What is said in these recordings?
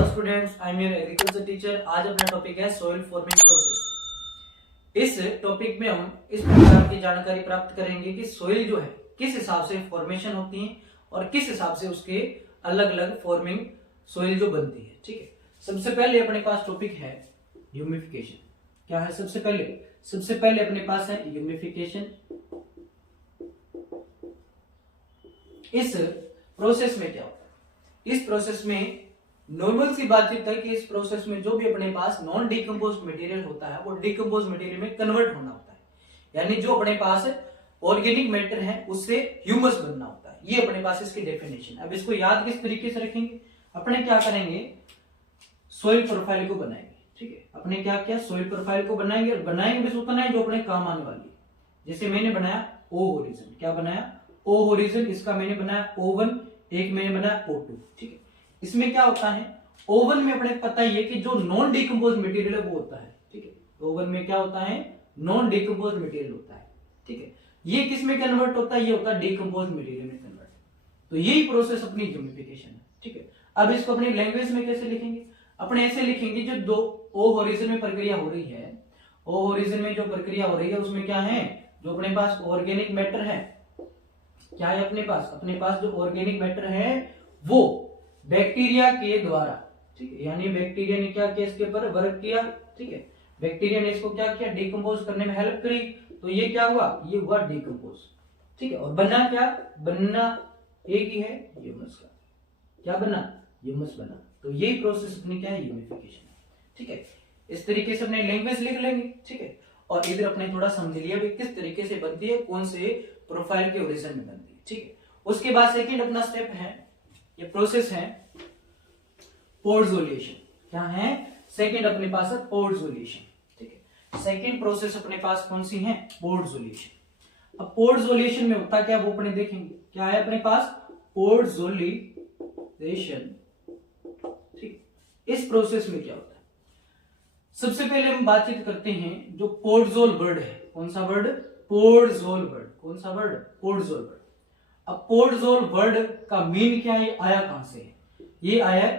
Hello students, I am your agriculture teacher. आज अपना topic है सॉइल फॉर्मिंग प्रोसेस। इस टॉपिक में हम इस प्रकार की जानकारी प्राप्त करेंगे कि सॉइल जो है किस हिसाब से फॉर्मेशन होती है और किस हिसाब से उसके अलग अलग फॉर्मिंग सॉइल जो बनती है। ठीक है, सबसे पहले अपने पास टॉपिक है ह्यूमिफिकेशन। क्या है सबसे पहले अपने पास है ह्यूमिफिकेशन। इस प्रोसेस में क्या होता है? इस प्रोसेस में नॉर्मल सी बातचीत है कि इस प्रोसेस में जो भी अपने पास नॉन डिकम्पोज मटेरियल होता है वो डिकम्पोज मटेरियल में कन्वर्ट होना होता है, यानी जो अपने पास ऑर्गेनिक मैटर है उससे ह्यूमस बनना होता है। ये अपने पास इसकी डेफिनेशन। अब इसको याद किस तरीके से रखेंगे? अपने क्या करेंगे, सॉइल प्रोफाइल को बनाएंगे। ठीक है, अपने क्या सॉइल प्रोफाइल को बनाएंगे और बनाएंगे बस उतना है जो अपने काम आने वाली है। जैसे मैंने बनाया ओ होरिजन, क्या बनाया ओ होरिजन, इसका मैंने बनाया O1, एक मैंने बनाया O2। ठीक है, इसमें क्या होता है, ओवन में अपने पता ही है कि जो नॉन डिकम्पोज मटेरियल है वो होता है। ठीक है, ओवन में क्या होता है, नॉन डिकम्पोज मटेरियल होता है। ठीक है, ये किस में कन्वर्ट होता है, ये होता है डिकम्पोज मटेरियल में कन्वर्ट। तो यही प्रोसेस अपनी ह्यूमिफिकेशन है। ठीक है, अब इसको अपनी लैंग्वेज में कैसे लिखेंगे? अपने ऐसे लिखेंगे, जो दो ओ होरिजन में प्रक्रिया हो रही है, ओ होरिजन में जो प्रक्रिया हो रही है उसमें क्या है, जो अपने पास ऑर्गेनिक मैटर है, क्या है अपने पास जो ऑर्गेनिक मैटर है वो बैक्टीरिया के द्वारा, ठीक है, यानी बैक्टीरिया ने क्या किया, इसके ऊपर वर्क किया। ठीक है, बैक्टीरिया ने इसको क्या किया, डिकम्पोज करने में हेल्प करी। तो ये क्या हुआ, ये हुआ डिकम्पोज। ठीक है, और बनना क्या, बनना एक ही है ह्यूमस का। क्या बना, ह्यूमस बना। तो यही प्रोसेस अपनी क्या है, ह्यूमिफिकेशन है। ठीक है, इस तरीके से अपने लैंग्वेज लिख लेंगे। ठीक है, और इधर अपने थोड़ा समझ लिया भी किस तरीके से बनती है, कौन से प्रोफाइल के ओरिजिन में बनती है। ठीक है, उसके बाद सेकंड अपना स्टेप है, ये प्रोसेस है पोर्जोलिएशन। क्या है, सेकंड अपने पास है पोर्जोलिएशन। ठीक है, सेकंड प्रोसेस अपने पास कौन सी है, पोर्जोलिएशन। अब पोर्जोलिएशन में होता क्या वो अपने देखेंगे। क्या है अपने पास, पोर्जोलिएशन। ठीक, इस प्रोसेस में क्या होता है, सबसे पहले हम बातचीत करते हैं जो पोर्टजोल वर्ड है। कौन सा वर्ड, पोर्टजोल वर्ड। कौन सा वर्ड, पोर्टजोल वर्ड। अब पोर्टजोल वर्ड का मीन क्या है, आया कहां से है, ये आया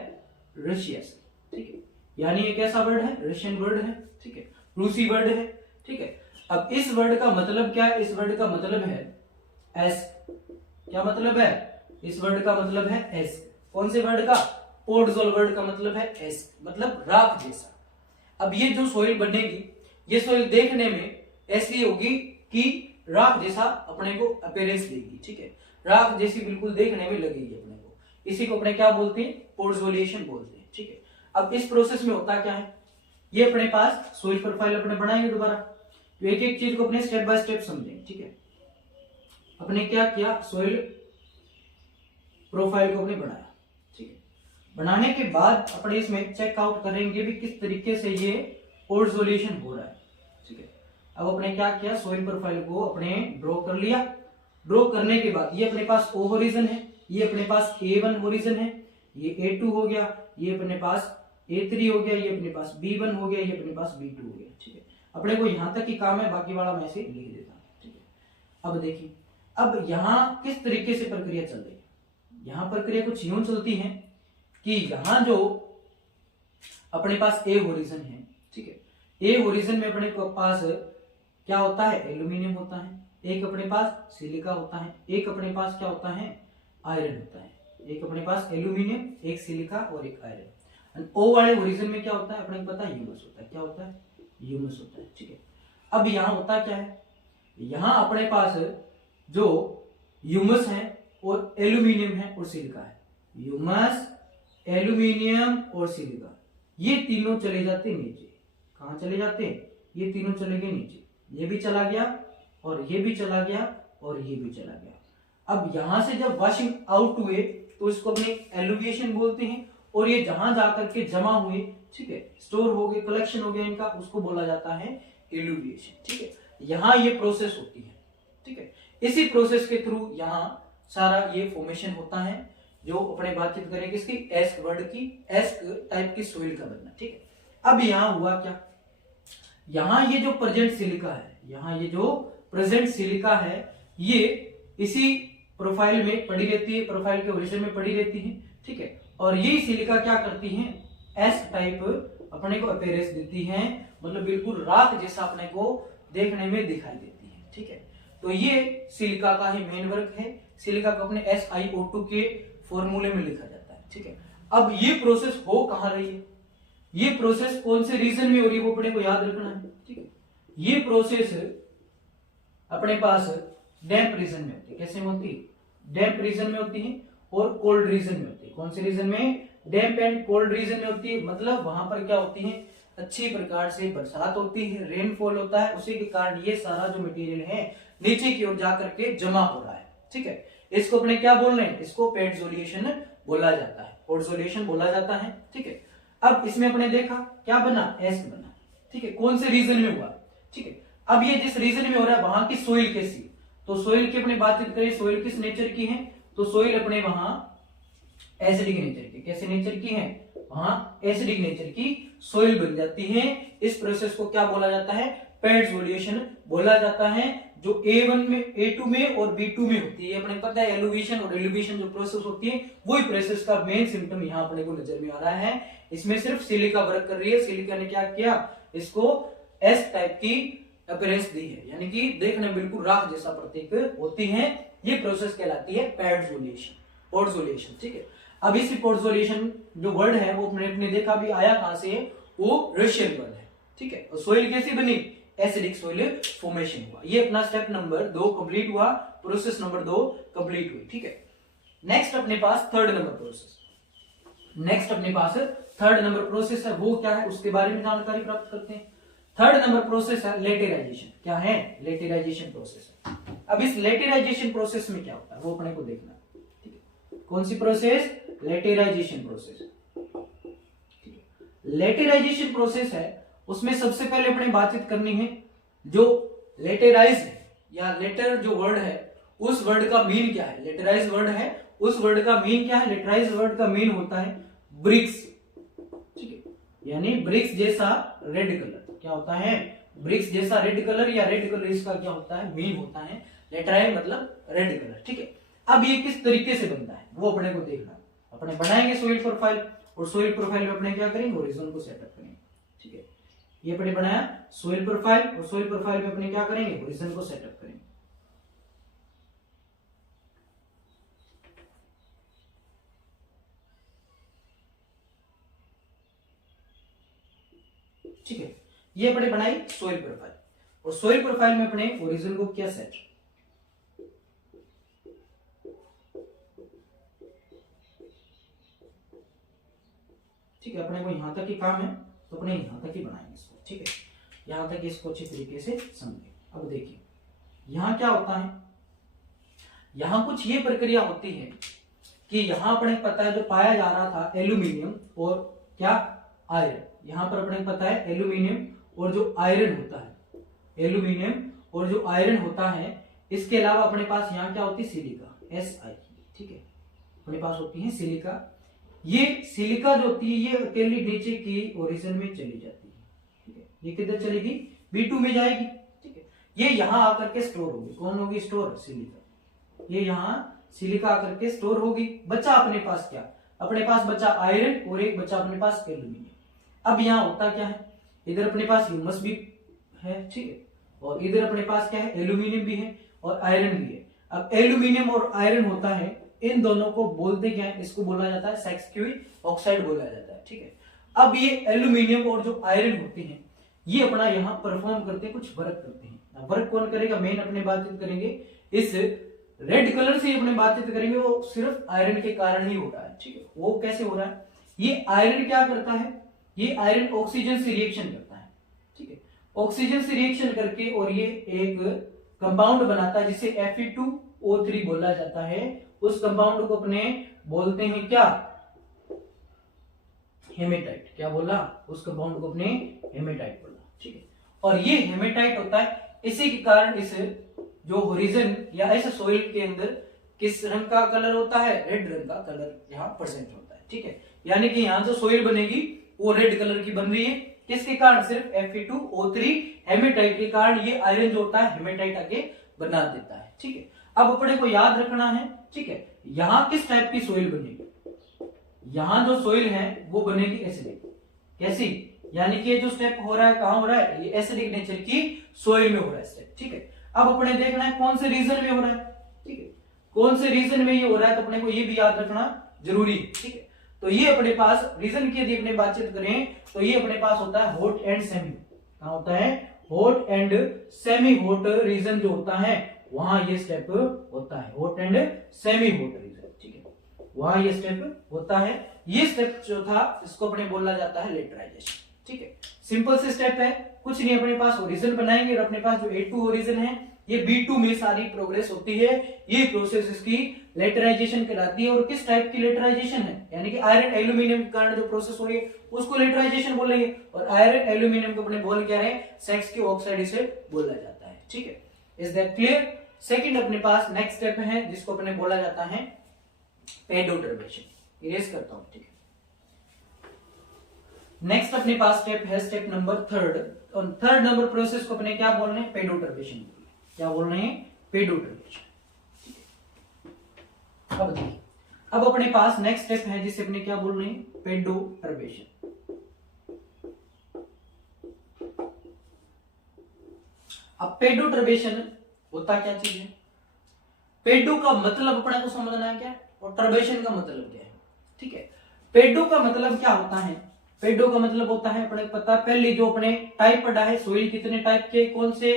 रशिया से। ठीक है, यानी ये कैसा वर्ड है, रशियन वर्ड है। ठीक है, रूसी वर्ड है। ठीक है, अब इस वर्ड का मतलब क्या है, इस वर्ड का मतलब है एस। क्या मतलब है, इस वर्ड का मतलब है एस। कौन से वर्ड का, पोर्टजोल वर्ड का मतलब है एस, मतलब राख जैसा। अब ये जो सोइल बनेगी, ये सोइल देखने में ऐसी होगी कि राख जैसा अपने को अपीयरेंस देगी। ठीक है, राख जैसी बिल्कुल देखने में लगेगी अपने को। इसी को अपने क्या बोलते हैं, पोर्जोलिएशन बोलते हैं। ठीक है, अब इस प्रोसेस में होता क्या है, ये अपने पास सोइल प्रोफाइल अपने बनाएंगे दोबारा। तो एक एक चीज को अपने स्टेप बाय स्टेप समझेंगे। ठीक है, अपने क्या किया, सोइल प्रोफाइल को अपने बनाया। ठीक है, बनाने के बाद अपने इसमें चेक आउट करेंगे भी किस तरीके से ये पोर्जोलिएशन हो रहा है। ठीक है, अब अपने क्या किया, सोइल प्रोफाइल को अपने ड्रॉ कर लिया। ड्रॉ करने के बाद ये अपने पास O होरिजन है, ये अपने पास A1 होरिजन है, ये A2 हो गया, ये अपने पास A3 हो गया, ये अपने पास B1 हो गया, ये अपने पास B2 हो गया। ठीक है, अपने को यहां तक ही काम है, बाकी वाला मैं ऐसे लिख देता हूं। ठीक है, अब देखिए, अब यहां किस तरीके से प्रक्रिया चल रही है। यहां प्रक्रिया कुछ यूं चलती है कि यहां जो अपने पास A होरिजन है, ठीक है, A होरिजन में अपने पास क्या होता है, एल्यूमिनियम होता है, एक अपने पास सिलिका होता है, एक अपने पास क्या होता है, आयरन होता है। एक अपने पास एल्यूमिनियम, एक सिलिका और एक आयरन। ओ वाले ओरिजिन में क्या होता है, अपने को पता है ह्यूमस होता है। क्या होता है, ह्यूमस होता है। ठीक है, अब यहां होता क्या है, यहां अपने पास जो ह्यूमस है और एल्यूमिनियम है और सिलिका है, ह्यूमस, एल्यूमिनियम और सिलिका, ये तीनों चले जाते हैं नीचे। कहां चले जाते हैं, ये तीनों चले गए नीचे। ये भी चला गया और ये भी चला गया और ये भी चला गया। अब यहां से जब वॉशिंग आउट हुए तो इसको अपने एलुविएशन बोलते हैं, और ये जहां जाकर के जमा हुए, ठीक है, स्टोर हो गए, कलेक्शन हो गया इनका, उसको बोला जाता है एलुविएशन। ठीक है, यहां ये प्रोसेस होती है। ठीक है, इसी प्रोसेस के थ्रू यहां सारा ये फॉर्मेशन होता है, जो अपने बातचीत करेंगे इसकी एस्क वर्ड की, एस्क टाइप की सोइल का बनना। ठीक है, अब यहां हुआ क्या, यहां ये जो प्रेजेंट सिलिका है, यहां ये जो प्रेजेंट सिलिका है, ये इसी प्रोफाइल में पड़ी रहती है, प्रोफाइल के ओरिजिन में पड़ी रहती है। ठीक है, और ये सिलिका क्या करती है, एस टाइप अपने को अपीयरेंस देती है, मतलब बिल्कुल राख जैसा अपने को देखने में दिखाई देती है। ठीक है, तो ये सिलिका का ही मेन वर्क है। सिलिका को अपने SiO2 के फॉर्मूले में लिखा जाता है। ठीक है, अब ये प्रोसेस हो कहां रही है, ये प्रोसेस कौन से रीजन में हो रही है वो अपने को याद रखना है। ठीक है, ये प्रोसेस अपने पास डैम्प रीजन में होती है। कैसे में होती है? डैम्प रीजन में होती है और कोल्ड रीजन में होती है। कौन से रीजन में? डैम्प एंड कोल्ड रीजन में होती है। मतलब वहां पर क्या होती है, अच्छी प्रकार से बरसात होती है, रेनफॉल होता है, उसी के कारण ये सारा जो मटेरियल है नीचे की ओर जाकर के जमा हो रहा है। ठीक है, इसको अपने क्या बोल रहे हैं, इसको पेडसोलिएशन बोला जाता है, पोडसोलिएशन बोला जाता है। ठीक है, अब इसमें अपने देखा क्या बना, एस बना। ठीक है, कौन से रीजन में हुआ? ठीक है, अब ये जिस रीजन में हो रहा है वहां की सोइल कैसी, तो सोइल की अपने बातचीत करें, सोइल किस नेचर की है, तो सोइल अपने वहां एसिडिक नेचर की। कैसे नेचर की है? वहां एसिडिक नेचर की सोइल बन जाती है। इस प्रोसेस को क्या बोला जाता है? पेडसोलिएशन बोला जाता है, जो A1 में, A2 में और B2 में होती है। अपने पता है एलुविएशन और एलुविएशन जो प्रोसेस होती है वही प्रोसेस का मेन सिम्टम यहाँ अपने को नजर में आ रहा है। इसमें सिर्फ सिलिका वर्क कर रही है। सिलिका ने क्या किया, इसको एस टाइप की अपीयरेंस दी है, यानी कि देखने में बिल्कुल राख जैसा प्रतीक होती है। ये प्रोसेस कहलाती है पेडसोलिएशन, पोडसोलिएशन। ठीक है, अब इस पोडसोलिएशन जो वर्ड है वो अपने देखा भी आया कहां से, वो रशियन वर्ड है। ठीक है, और सोइल कैसी बनी, एसिडिक सोइल फॉर्मेशन हुआ। ये अपना स्टेप नंबर 2 कंप्लीट हुआ, प्रोसेस नंबर 2 कंप्लीट हुई। ठीक है, नेक्स्ट अपने पास थर्ड नंबर प्रोसेस, नेक्स्ट अपने पास थर्ड नंबर प्रोसेस है, वो क्या है उसके बारे में जानकारी प्राप्त करते हैं। थर्ड नंबर प्रोसेस है लेटेराइजेशन। क्या है? लेटेराइजेशन प्रोसेस है। अब इस लेटेराइजेशन प्रोसेस में क्या होता है वो अपने को देखना है। ठीक है, कौन सी प्रोसेस? लेटेराइजेशन प्रोसेस। ठीक है, लेटेराइजेशन प्रोसेस है, उसमें सबसे पहले अपने बातचीत करनी है जो लेटेराइज है या लेटर जो वर्ड है उस वर्ड का मीन क्या है। लेटेराइज वर्ड है, उस वर्ड का मीन क्या है? लेटराइज वर्ड का मीन होता है ब्रिक्स। ठीक है, यानी ब्रिक्स जैसा रेड कलर। क्या होता है? ब्रिक्स जैसा रेड कलर, या रेड कलर इसका क्या होता है? मीन होता है। लेटराइज मतलब रेड कलर। ठीक है, अब ये किस तरीके से बनता है वो अपने को देखना है। अपने बनाएंगे सोइल प्रोफाइल, और सोइल प्रोफाइल में अपने क्या करेंगे, होरिजोन को सेटअप करेंगे। ठीक है, ये अपने बनाया सोइल प्रोफाइल, और सोइल प्रोफाइल में अपने क्या करेंगे, होरिजोन को सेटअप करेंगे। ठीक है, ये अपने बनाई सोइल प्रोफाइल, और सोइल प्रोफाइल में अपने ओरिजिन को क्या सेट। ठीक है, अपने को यहां तक ही काम है तो अपने यहां तक ही बनाएंगे इसको। ठीक है, यहां तक इसको अच्छी तरीके से समझे। अब देखिए यहां क्या होता है, यहां कुछ ये प्रक्रिया होती है कि यहां अपने पता है जो पाया जा रहा था एल्यूमिनियम और क्या, आयरन। यहां पर अपने पता है एल्यूमिनियम और जो आयरन होता है, एल्यूमिनियम और जो आयरन होता है, इसके अलावा अपने पास यहाँ क्या होती है, सिलिका, Si। ठीक है, अपने पास होती है सिलिका। ये सिलिका जो होती है ये अकेली नीचे की ओरिजिन में चली जाती है। ठीक है, ये किधर चलेगी, B2 में जाएगी। ठीक है, ये यहाँ आकर के स्टोर होगी। कौन होगी स्टोर, सिलिका। ये यहाँ सिलिका आकर के स्टोर होगी। बचा अपने पास क्या, अपने पास बचा आयरन और एक बचा अपने पास एल्यूमिनियम। अब यहाँ होता क्या है, इधर अपने पास ह्यूमस भी है। ठीक है, और इधर अपने पास क्या है, एल्यूमिनियम भी है और आयरन भी है। अब एल्यूमिनियम और आयरन होता है, इन दोनों को बोलते क्या है, इसको बोला जाता है सेक्सक्यूई ऑक्साइड बोला जाता है। ठीक है, अब ये एल्यूमिनियम और जो आयरन होती है ये अपना यहाँ परफॉर्म करते हैं, कुछ वर्क करते हैं। वर्क कौन करेगा, मेन अपने बातचीत करेंगे इस रेड कलर से अपने बातचीत करेंगे, वो सिर्फ आयरन के कारण ही हो रहा है। ठीक है, वो कैसे हो रहा है, ये आयरन क्या करता है, ये आयरन ऑक्सीजन से रिएक्शन करता है। ठीक है, ऑक्सीजन से रिएक्शन करके और ये एक कंपाउंड बनाता है जिसे Fe2O3 बोला जाता है। उस कंपाउंड को अपने बोलते हैं क्या, हेमेटाइट। क्या बोला, उस कंपाउंड को अपने हेमेटाइट बोला। ठीक है, और ये हेमेटाइट होता है, इसी के कारण इस जो होरिजन या ऐसे सॉइल के अंदर किस रंग का कलर होता है, रेड रंग का कलर यहाँ प्रेजेंट होता है। ठीक है, यानी कि यहाँ जो सॉइल बनेगी वो रेड कलर की बन रही है, किसके कारण, सिर्फ Fe2O3 हेमेटाइट के कारण। ये आयरन जो होता है हेमेटाइट आगे बना देता है। ठीक है, अब अपने को याद रखना है। ठीक है, यहाँ किस टाइप की सोइल बनेगी, यहाँ जो सोइल है वो बनेगी एसिडिक। कैसी, यानी कि ये जो स्टेप हो रहा है कहाँ हो रहा है, ये एसिडिक नेचर की सोइल में हो रहा है स्टेप, ठीक है। अब अपने देखना है कौन से रीजन में हो रहा है, ठीक है, कौन से रीजन में ये हो रहा है, तो अपने को ये भी याद रखना जरूरी है, ठीक है। तो ये अपने पास रीजन की यदि अपने बातचीत करें तो ये अपने पास होता है हॉट एंड सेमी, कहाँ होता है, hot and semi hot reason जो होता है वहां ये स्टेप होता है, hot and semi hot reason, ठीक है, वहां ये स्टेप होता है। ये स्टेप जो था इसको अपने बोला जाता है लेटराइजेशन, ठीक है। सिंपल से स्टेप है, कुछ नहीं, अपने पास ओरिजिन बनाएंगे और अपने पास जो A2 ओरिजिन है ये B2 में सारी प्रोग्रेस होती है, ये प्रोसेस इसकी लेटराइजेशन कहलाती है। और किस टाइप की लेटराइजेशन है, यानी कि आयरन एल्यूमिनियम के कारण जो प्रोसेस हो रही है उसको लेटराइजेशन बोलेंगे, और आयरन एल्यूमिनियम को अपने बोल क्या रहे, सेक्स की ऑक्साइड इसे बोला जाता है, ठीक है। Is that clear? सेकंड अपने पास नेक्स्ट स्टेप है जिसको अपने बोला जाता है पेडोटर्बेशन। इरेज करता हूं, ठीक है। नेक्स्ट अपने पास स्टेप है स्टेप नंबर थर्ड, और थर्ड नंबर प्रोसेस को अपने क्या बोल रहे हैं, पेडोटर्बेशन। क्या बोल रहे हैं, पेडोटर्बेशन। अब देखिए, अब अपने पास नेक्स्ट स्टेप है जिसे अपने क्या बोल रहे हैं, पेडोटर्बेशन। अब पेडोटर्बेशन होता क्या चीज है, पेडो का मतलब अपने को समझना है क्या, और टर्बेशन का मतलब क्या है, ठीक है। पेडो का मतलब क्या होता है, पेडो का मतलब होता है अपने पता, पहले जो अपने टाइप पढ़ा है, सोइल कितने टाइप के, कौन से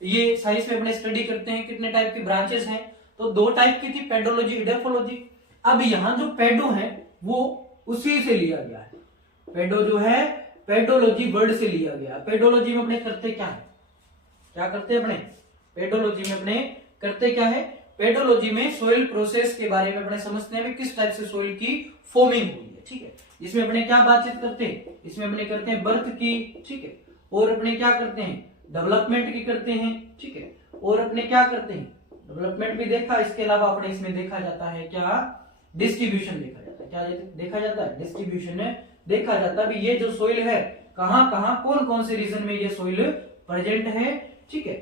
ये साइंस में अपने स्टडी करते हैं, कितने टाइप की ब्रांचेस हैं, तो दो टाइप की थी, पेडोलॉजी, इडेफोलॉजी। अब यहाँ जो पेडो है वो उसी से लिया गया है, पेडो जो है पेडोलॉजी वर्ड से लिया गया। पेडोलॉजी में अपने करते क्या है, क्या करते हैं अपने, पेडोलॉजी में अपने करते क्या है, पेडोलॉजी में सोइल प्रोसेस के बारे में अपने समझते हैं किस टाइप से सोइल की फॉर्मिंग हुई है, ठीक है। जिसमें अपने क्या बातचीत करते हैं, इसमें अपने करते हैं बर्थ की, ठीक है, और अपने क्या करते हैं, डेवलपमेंट की करते हैं, ठीक है, और अपने क्या करते हैं, डेवलपमेंट भी देखा, इसके अलावा अपने इसमें देखा जाता है क्या, डिस्ट्रीब्यूशन देखा जाता है, क्या देखा जाता है, डिस्ट्रीब्यूशन देखा जाता है। ये जो सोइल है कहां कहां कौन कौन से रीजन में ये सोइल प्रेजेंट है, ठीक है।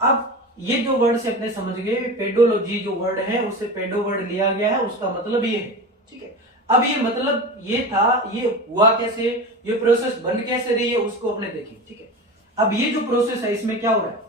अब ये जो वर्ड से अपने समझ गए, पेडोलॉजी जो वर्ड है उससे पेडो वर्ड लिया गया है, उसका मतलब ये है, ठीक है। अब ये मतलब ये था, ये हुआ कैसे, ये प्रोसेस बन कैसे रही है उसको अपने देखें, ठीक है। अब ये जो प्रोसेस है इसमें क्या हो रहा है,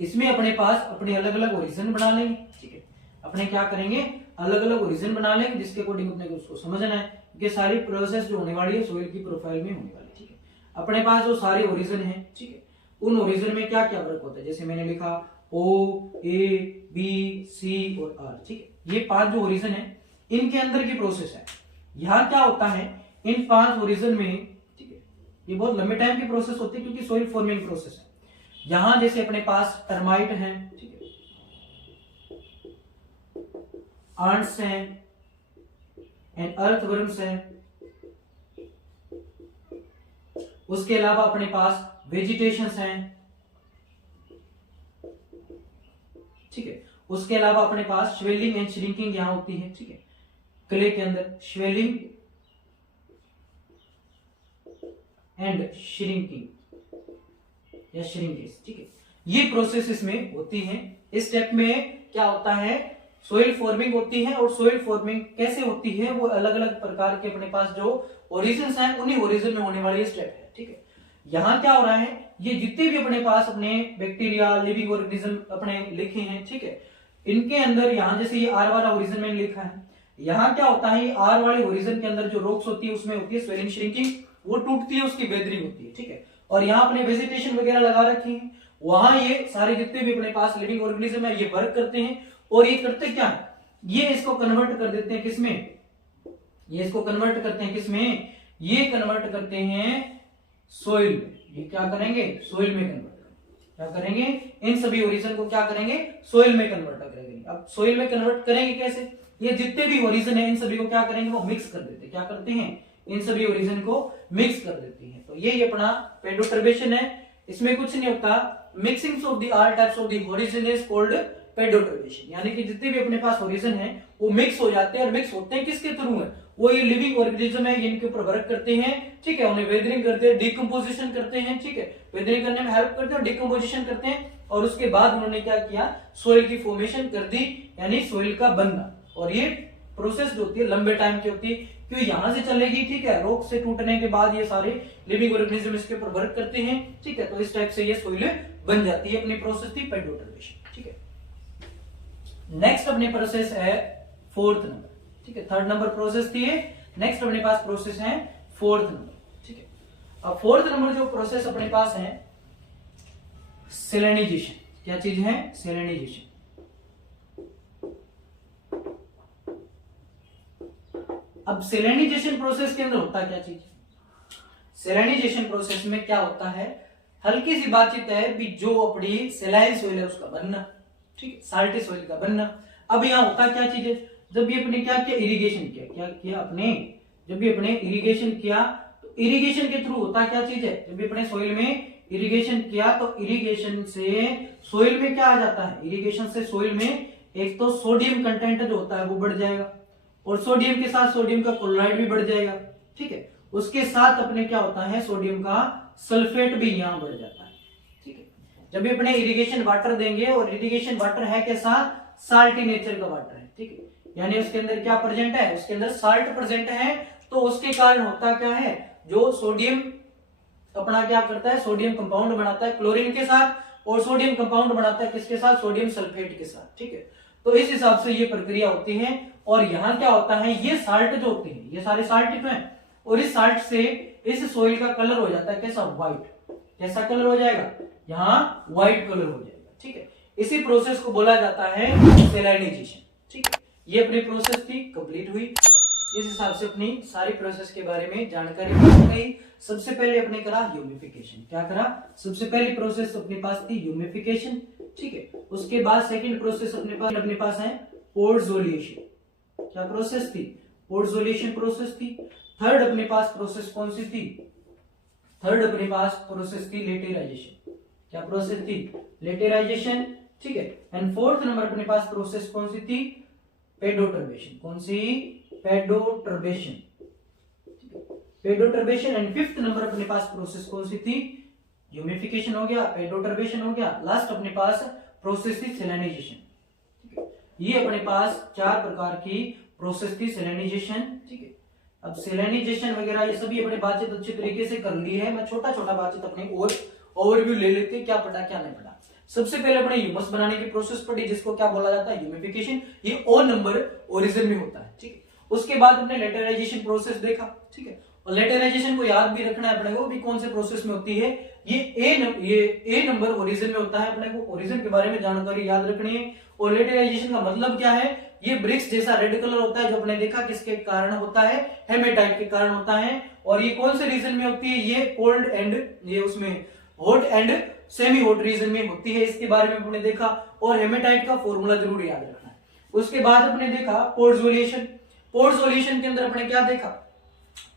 इसमें अपने पास अपने अलग अलग ओरिजिन बना लेंगे, ठीक है। अपने क्या करेंगे, अलग अलग ओरिजिन बना लेंगे जिसके अकॉर्डिंग अपने को उसको समझना है कि सारी प्रोसेस जो होने वाली है सोइल की प्रोफाइल में होने वाली है, ठीक है। अपने पास जो सारे ओरिजिन है, ठीक है, उन ओरिजिन में क्या क्या वर्क होता है, जैसे मैंने लिखा O, A, B, C और R, ठीक है। ये 5 जो ओरिजिन है इनके अंदर की प्रोसेस है। यहाँ क्या होता है, इन 5 ओरिजिन में, ठीक है, ये बहुत लंबे टाइम की प्रोसेस होती है क्योंकि सोइल फॉर्मिंग प्रोसेस है। यहां जैसे अपने पास टर्माइट है, ठीक है, आंट्स हैं एंड अर्थवर्म्स हैं, उसके अलावा अपने पास वेजिटेशंस हैं, ठीक है, उसके अलावा अपने पास स्वेलिंग एंड श्रिंकिंग यहां होती है, ठीक है, क्ले के अंदर स्वेलिंग एंड श्रिंकिंग या श्रिंकेज, ठीक है, ये प्रोसेस इसमें होती है। इस स्टेप में क्या होता है, सोइल फॉर्मिंग होती है, और सोइल फॉर्मिंग कैसे होती है वो अलग अलग प्रकार के अपने पास जो ओरिजिन्स हैं उन्हीं ओरिजिन में होने वाली स्टेप है, ठीक है। यहाँ क्या हो रहा है, ये जितने भी अपने पास अपने बैक्टीरिया लिविंग ऑर्गेनिज्म अपने लिखे हैं, ठीक है, इनके अंदर यहाँ जैसे ये आर वाला ओरिजिन में लिखा है, यहाँ क्या होता है, आर वाले ओरिजिन के अंदर जो रॉक्स होती है उसमें होती है स्वेलिंग श्रिंकिंग, वो टूटती है, उसकी वेदरिंग होती है, ठीक है। और यहाँ अपने वेजिटेशन वगैरह लगा रखी है, वहां ये सारे जितने भी अपने पास लिविंग ऑर्गेनिज्म है ये वर्क करते हैं, और ये करते क्या है, ये इसको कन्वर्ट कर देते हैं किसमें, ये इसको कन्वर्ट करते हैं किसमें, ये कन्वर्ट करते हैं सोइल में। ये क्या करेंगे, सोइल में कन्वर्ट करेंगे, क्या करेंगे, इन सभी ओरिजिन को क्या करेंगे, सोइल में कन्वर्ट करेंगे। अब सोइल में कन्वर्ट करेंगे कैसे, ये जितने भी ओरिजिन है इन सभी को क्या करेंगे, वो मिक्स कर देते हैं, क्या करते हैं, इन सभी ओरिजिन को मिक्स कर देती हैं। तो ये अपना पेडोटर्बेशन है, इसमें कुछ नहीं होता, mixing of the all types of the origin is called pedoturbation, यानी कि जितने भी अपने पास ओरिजिन है वो मिक्स हो जाते हैं, और मिक्स होते हैं किसके थ्रू है, वो ये लिविंग ऑर्गेनिज्म है, इनके ऊपर वर्क करते हैं, ठीक है, उन्हें वेदरिंग करते हैं, डिकम्पोजिशन करते हैं, ठीक है, वेदरिंग करने में हेल्प करते हैं, डिकम्पोजिशन करते हैं, और उसके बाद उन्होंने क्या किया, सोइल की फॉर्मेशन कर दी, यानी सोइल का बनना। और ये प्रोसेस जो होती है लंबे टाइम की होती है, क्यों यहाँ से चलेगी, ठीक है, रॉक से टूटने के बाद ये सारे लिविंग ऑर्गेनिज्म इसके ऊपर वर्क करते हैं, ठीक है, तो इस टाइप से ये सोइल बन जाती है। अपनी प्रोसेस थी पेडोटर्बेशन, ठीक है। नेक्स्ट अपनी प्रोसेस है फोर्थ नंबर, ठीक है, थर्ड नंबर प्रोसेस थी, नेक्स्ट अपने पास प्रोसेस है फोर्थ नंबर, ठीक है। अब फोर्थ नंबर जो प्रोसेस अपने पास है सेलेनाइजेशन। क्या चीज है? सेलेनाइजेशन। अब सेलेनाइजेशन प्रोसेस के अंदर होता क्या चीज? सेलेनाइजेशन प्रोसेस में क्या होता है, हल्की सी बातचीत है भी जो अपनी सेलाइन सोइल है उसका बनना, ठीक है, साल्टी सोइल का बनना। अब यहाँ होता क्या चीज है, जब भी अपने क्या किया, इरिगेशन किया, क्या किया अपने, जब भी अपने इरिगेशन किया तो इरिगेशन के थ्रू होता क्या चीज है, जब भी अपने सोइल में इरिगेशन किया तो इरिगेशन से सोइल में क्या आ जाता है, इरिगेशन से सोइल में एक तो सोडियम कंटेंट जो होता है वो बढ़ जाएगा, और सोडियम के साथ सोडियम का क्लोराइड भी बढ़ जाएगा, ठीक है। उसके साथ अपने क्या होता है, सोडियम का सल्फेट भी यहां बढ़ जाता है, ठीक है। जब भी अपने इरिगेशन वाटर देंगे, और इरिगेशन वाटर है कैसा, साल्टी नेचर का वाटर है, ठीक है, यानी उसके अंदर क्या प्रेजेंट है, उसके अंदर साल्ट प्रेजेंट है, तो उसके कारण होता क्या है, जो सोडियम अपना क्या करता है, सोडियम कंपाउंड बनाता है क्लोरीन के साथ, और सोडियम कंपाउंड बनाता है किसके साथ, सोडियम सल्फेट के साथ, ठीक है। तो इस हिसाब से ये प्रक्रिया होती है, और यहाँ क्या होता है, ये साल्ट जो होते हैं ये सारे साल्ट हैं, और इस साल्ट से इस सोइल का कलर हो जाता है कैसा, व्हाइट। कैसा कलर हो जाएगा, यहाँ व्हाइट कलर हो जाएगा, ठीक है। इसी प्रोसेस को बोला जाता है सेलाइनाइजेशन, ठीक है। ये अपनी प्रोसेस थी, कंप्लीट हुई। इस हिसाब से अपनी सारी प्रोसेस के बारे में जानकारी मिल गई। सबसे पहले अपने करा ह्यूमिफिकेशन। क्या करा, सबसे पहली प्रोसेस अपने पास थी ह्यूमिफिकेशन, ठीक है। उसके बाद सेकंड प्रोसेस अपने पास है पोर्टजोलिएशन। क्या प्रोसेस थी, पोर्टजोलिएशन प्रोसेस थी। थर्ड अपने पास प्रोसेस कौन सी थी, थर्ड अपने पास प्रोसेस थी लेटेराइजेशन। क्या प्रोसेस थी, लेटेराइजेशन, ठीक है। एंड फोर्थ नंबर अपने पास प्रोसेस कौन सी थी, पेडोटर्बेशन। कौन सी, पेडोटर्बेशन, पेडोटर्बेशन। एंड फिफ्थ नंबर अपने पास प्रोसेस कौन सी थी, ह्यूमिफिकेशन हो गया, पेडोटर्बेशन हो गया, लास्ट अपने पास प्रोसेस थी सेलेनाइजेशन, ठीक है। ये अपने पास चार प्रकार की प्रोसेस थी सेलेनाइजेशन, ठीक है। अब सेलेनाइजेशन वगैरह ये सभी अपने बातचीत अच्छी तरीके से कर ली है। मैं छोटा छोटा बातचीत अपने और ओवरव्यू ले लेते हैं, क्या पढ़ा क्या नहीं पढ़ा। सबसे पहले अपने ह्यूमस बनाने की प्रोसेस पढ़ी, जिसको क्या बोला जाता है, ह्यूमिफिकेशन। ये ओ नंबर ओरिजिन में होता है, ठीक है। उसके बाद अपने लेटराइजेशन प्रोसेस देखा, ठीक है। और लेटराइजेशन को याद भी रखना है अपने को भी कौन से प्रोसेस में होती है, ये ए नंबर ओरिजिन में होता है। अपने को ओरिजिन के बारे में जानकारी याद रखनी है। और लेटराइजेशन का मतलब क्या है, ये ब्रिक्स जैसा रेड कलर होता है, जो अपने देखा किसके कारण होता है, हेमेटाइट के कारण होता है। और ये कौन से रीजन में होती है, ये कोल्ड एंड ये उसमें hot and semi hot reason में होती है, इसके बारे में अपने देखा। और हेमेटाइट का फॉर्मूला जरूर याद रखना है। उसके बाद अपने देखा पोर्टजोलिएशन। पोर्टजोलिएशन के अंदर अपने क्या देखा,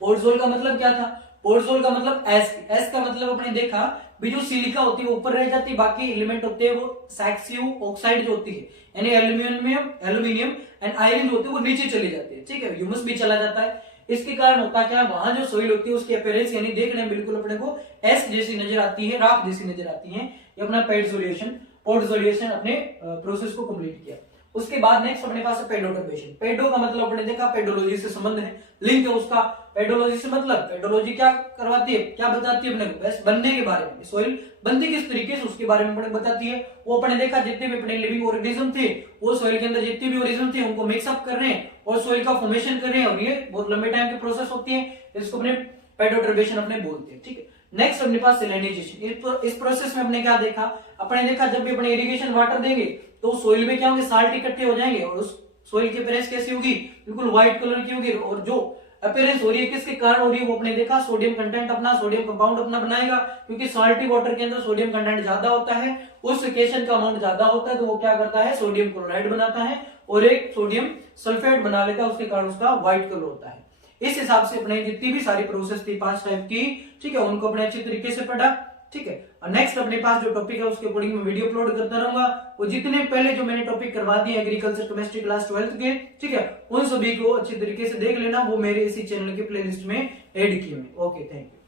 पोर्टजोल का मतलब क्या था, पोर्टजोल का मतलब एस का मतलब अपने देखा भी जो सिलिका होती है वो ऊपर रह जाती है, बाकी एलिमेंट होते हैं वो सैक्सियम ऑक्साइड जो होती है, यानी एल्यूमिनियम एंड आयरन जो होती है वो नीचे चली जाती है, ठीक है। ह्यूमस भी चला जाता है। इसके कारण होता क्या है, वहां जो सोइल होती है उसकी अपीयरेंस यानी देखने में बिल्कुल अपने को एस जैसी नजर आती है, राख जैसी नजर आती है। ये अपना पोर्टजोलिएशन अपने प्रोसेस को कंप्लीट किया। उसके बाद नेक्स्ट अपने पास है पेडोटर्बेशन। पेडो का मतलब अपने देखा पेडोलॉजी से संबंध है, लिंक है उसका पेडोलॉजी से। मतलब पेडोलॉजी क्या करवाती है, क्या बताती है अपने को, बस बनने के बारे में, सोइल बनती किस तरीके से उसके बारे में अपने बताती है। वो अपने देखा जितने भी अपने लिविंग ऑर्गेनिज्म थे वो सोइल के अंदर जितने भी ऑर्गेनिज्म थे उनको मिक्सअप कर रहे हैं और सोइल का फॉर्मेशन कर रहे हैं, और ये बहुत लंबे टाइम की प्रोसेस होती है, इसको अपने पेडोटर्बेशन अपने बोलते हैं, ठीक है। नेक्स्ट अपने पास सेलेनाइजेशन। इस प्रोसेस में अपने क्या देखा, अपने देखा जब भी अपने इरिगेशन वाटर देंगे तो सोइल में क्या होंगे, साल्ट इकट्ठे हो जाएंगे, और उस सोइल की अपीयरेंस कैसी होगी, बिल्कुल व्हाइट कलर की होगी। और जो अपीयरेंस हो रही है किसके कारण हो रही है, वो अपने देखा सोडियम कंटेंट अपना, सोडियम कंपाउंड अपना बनाएगा, क्योंकि साल्टी वाटर के अंदर सोडियम कंटेंट ज्यादा होता है, उस इक्वेशन का अमाउंट ज्यादा होता है, तो वो क्या करता है, सोडियम क्लोराइड बनाता है और एक सोडियम सल्फेट बना लेता है, उसके कारण उसका व्हाइट कलर होता है। इस हिसाब से अपने जितनी भी सारी प्रोसेस थी 5 टाइप की, ठीक है, उनको अपने अच्छी तरीके से पढ़ा, ठीक है। और नेक्स्ट अपने पास जो टॉपिक है उसके अकॉर्डिंग मैं वीडियो अपलोड करता रहूंगा। वो जितने पहले जो मैंने टॉपिक करवा दिए एग्रीकल्चर केमिस्ट्री क्लास 12th के, ठीक है, उन सभी को अच्छी तरीके से देख लेना, वो मेरे इसी चैनल के प्लेलिस्ट में ऐड किए हुए। Okay, thank you.